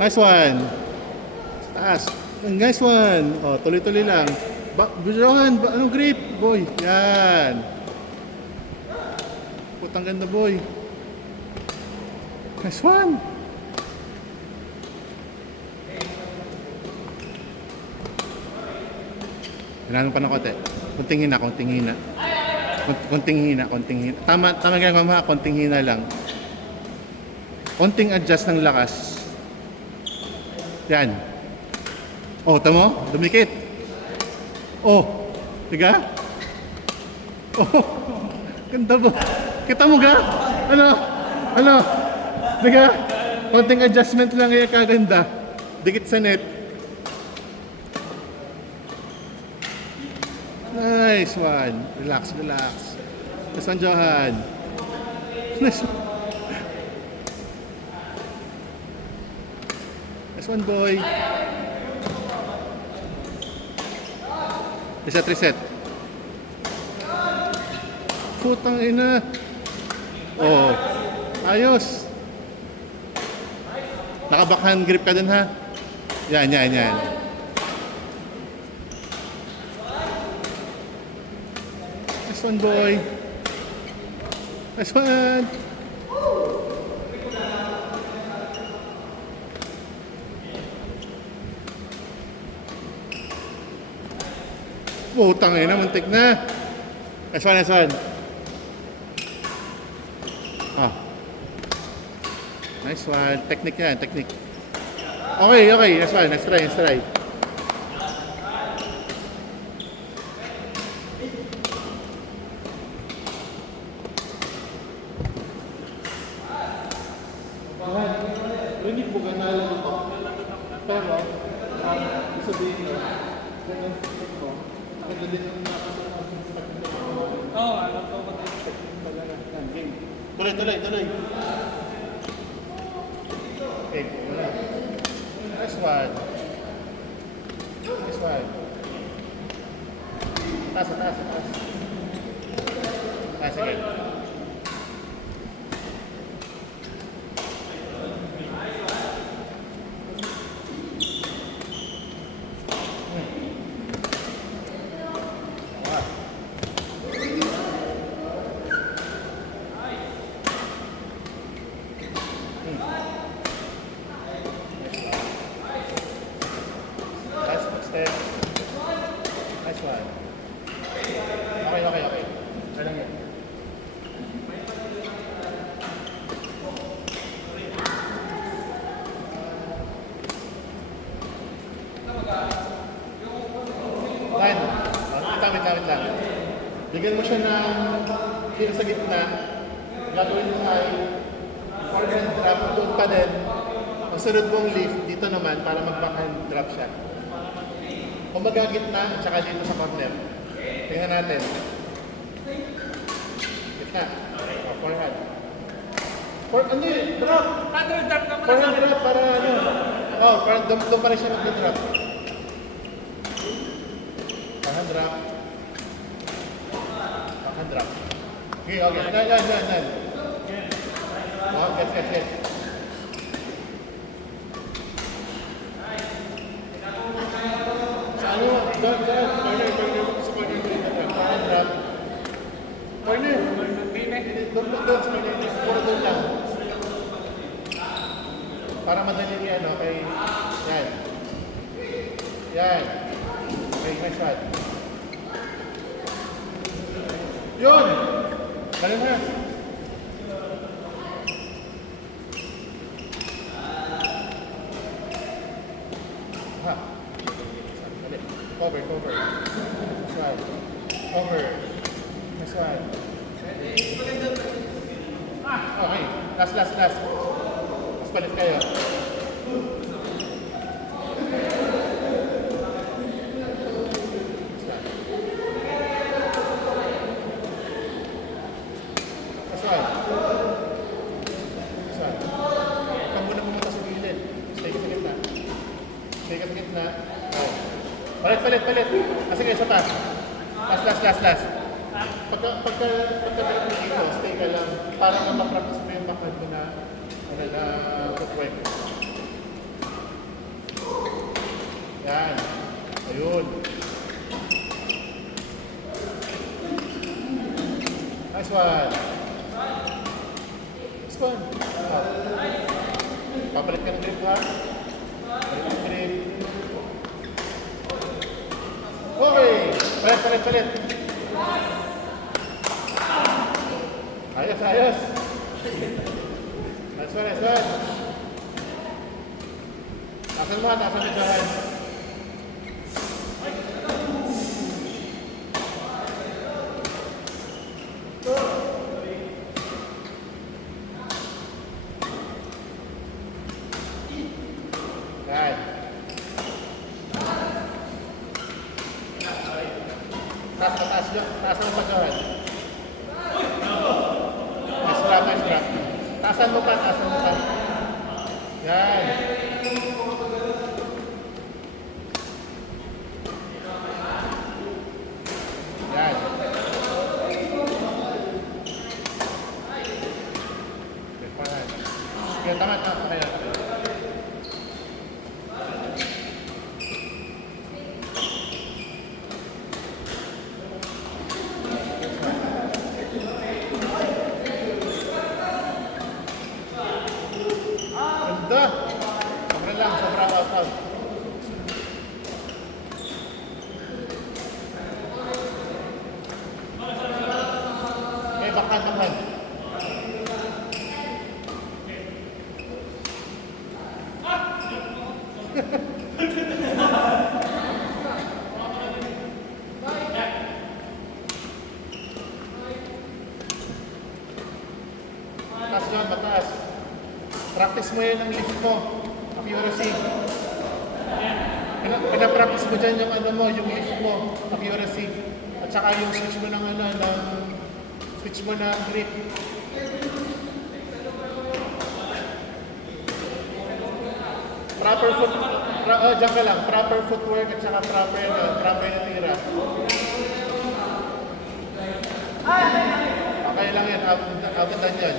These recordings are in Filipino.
Nice one. Taas. Nice one. Oh, tuloy-tuloy lang. Johan, anong grip? Boy. Yan. Putang ganda, boy. Nice one. Hinanong pa ng konti. Konting hina, konting hina. Konting hina, konting hina. Tama nga mama, konting hina lang. Konting adjust ng lakas. Yan. Oh, tamo? Dumikit. Oh, tiga? Oh, ganda ba? Kita mo ga? Ano? Tiga? Konting adjustment lang yung kaganda. Dikit sa net. Nice one. Relax, relax. Nice one, Johan. Nice one. Nice one, boy. Reset. Putang ina. Oh. Ayos. Naka-backhand grip ka dun, ha? Yan. Nice one, boy. Nice one. Putang ina, muntik na. Nice one. Ah. Nice one. Technique yan, technique. Okay. Nice one. Next try. Rinig mo ganala ito. Pero, sabihin mo, ganun mo, maganda din ang Oo, alam ko ba tayo. game. Tuloy. Okay, wala. Nice one. Taas. Sige. Nice one. Okay. Alam yan. Line. Tamit lang. Bigyan mo siya ng tira sa gitna. Gagawin mo ay forehand drop. Doon pa din. Ang sunod mong lift, dito naman para mag-backhand drop siya. Kung magagitna, at saka dito sa corner. Tingnan natin. Gitna. Forehand. Drop! Forehand drop para ano. Parang doon pa rin siya mag-drop. Forehand drop. Backhand drop. Okay. Yan. Get. Corner. Doon. Puro doon lang. Para madali yan, okay? Yan. Okay, nice one. Yun! Dali na. Ha. Cover. Nice one. Cover. Nice one. Okay. Last. Mas palit kayo. Nice one. Huwag muna pumunta sa gilid. Stay ka sa gitna. Okay. Palit. Kasi kayo sa taas. Last. Pagka dito, stay ka lang para na ma-practice mo yung backhand mo na footwork. Yan. Ayun. Nice one. Nice one. Papalit ka ng grip ha. Palit ng grip. Okay. Palit. Ayos. Nice one. Tasan mo dyan. Yan. Taas mo pa dyan. Nice drop. Taasan mo pa. Yan. Yan. Sige, tama. Ganda. Sobra out. Okay, bakan. Taas dyan, mataas. Practice mo yan ng lift mo, accuracy. Pinapractice mo dyan yung yung lift mo, accuracy. At saka yung switch mo ng grip. Proper foot, dyan ka lang, proper footwork at saka proper na tira. Okay lang yan, abutan yan.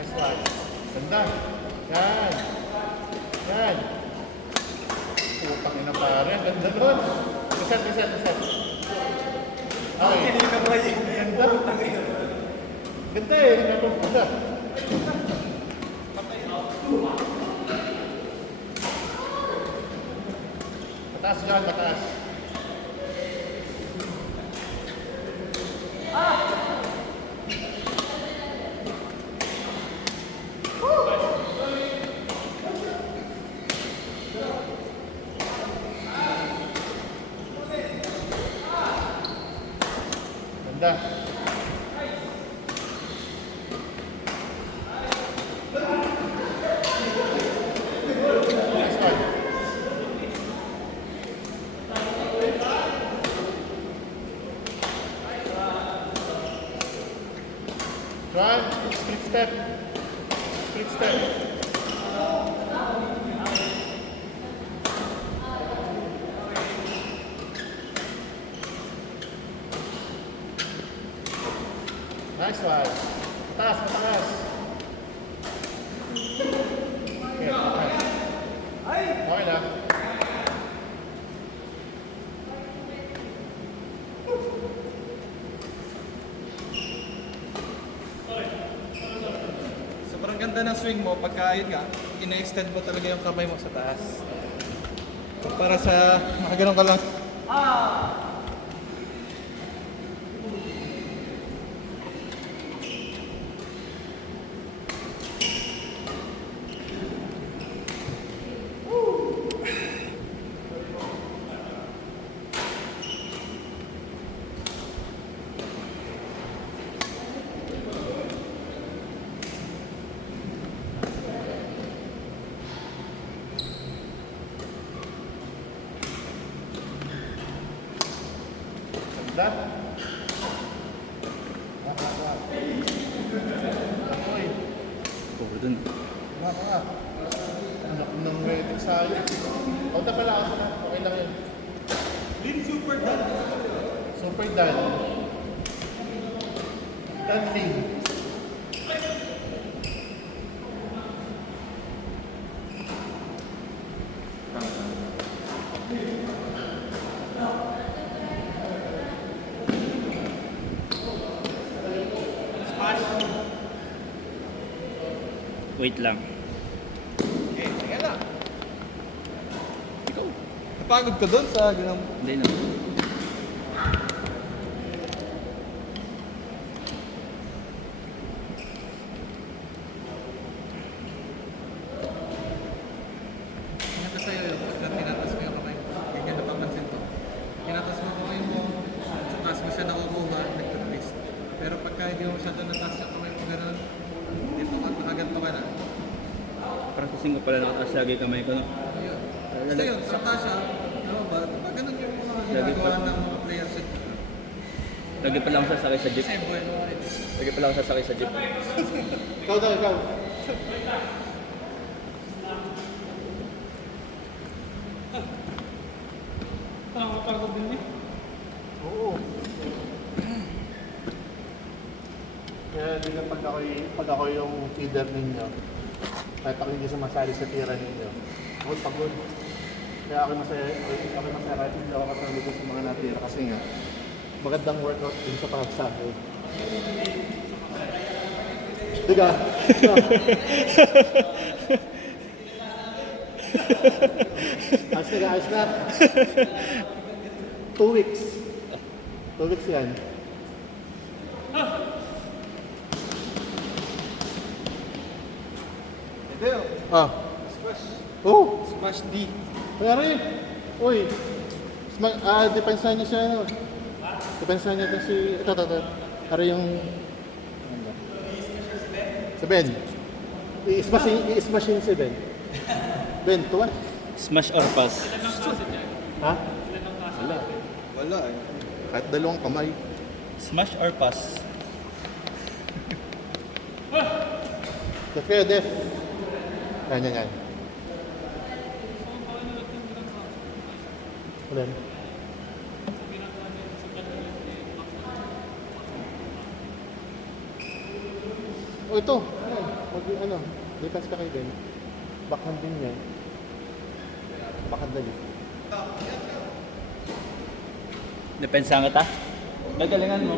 Nice one. Ganda. Yan. Putang ina pare, ganda nun. Reset. Okay. Ganda. Ganda nalumpula. Mataas. Ganda. Nice one. One, split step. Nice one. Mataas. Okay lang. Sobrang ganda ng swing mo pagka yun nga, ina-extend mo talaga yung kamay mo sa taas. Para sa nakaganon ka lang. Ganda. Akoy. Over dun. Maka. Anak ng ready sa akin. Auto pala. Okay lang yun. Lean super done. Super Super Dan. Dan Lee. Wait lang. Okay, sige lang. Ikaw, napagod ka doon sa ganang... Hindi na. Ano sa'yo yun? Pagka tinatas mo yung kamay mo, ganyan napapansin ko. Tinatas mo yung kamay mo, sa taas mo siya nakukuha, nagtutwist. Pero pagka hindi mo masyado nataas yung kamay mo gano'n, dito ka, nakaganto ka na. Practicing ko pala nakataas lagi kamay ko. No? Ayun. Basta yun, sa Tasha, ano ba? Pag ganun yung mga Lagi ginagawa pa- ng mga players yun. Lagi pala akong sasakay sa jeep. Kasi bueno rin. Lagi pala akong sasakay sa jeep. Ikaw daw, ikaw. Nakakapagod din eh. Oo. Kaya din na pag ako yung feeder ninyo, kahit ako hindi sumasali sa tira ninyo, ako pagod. Kaya ako masaya kahit hindi ako kasali ko sa mga natira kasi nga, magandang workout din sa pagsabi. Diga? Ayos na. 2 weeks. 2 weeks yan. Ito yun. Ah. Smash. Oh, Smash D. mayroon eh. Uy. Depensahan niya siya. Ano. Depensahan niya ito si... Ito. Para yung... Ano ba? Si Ben. I-smash yun si Ben. Ben, tuwan. Smash or pass? Ha? Wala. Wala eh. Kahit dalawang kamay. Smash or pass? Def kayo, Def. Yan. Ulan. Oh, ito. Ano? Defense ka kayo din. Backhand din yan. Backhand dali. Depensa nga ta? Gagalingan mo.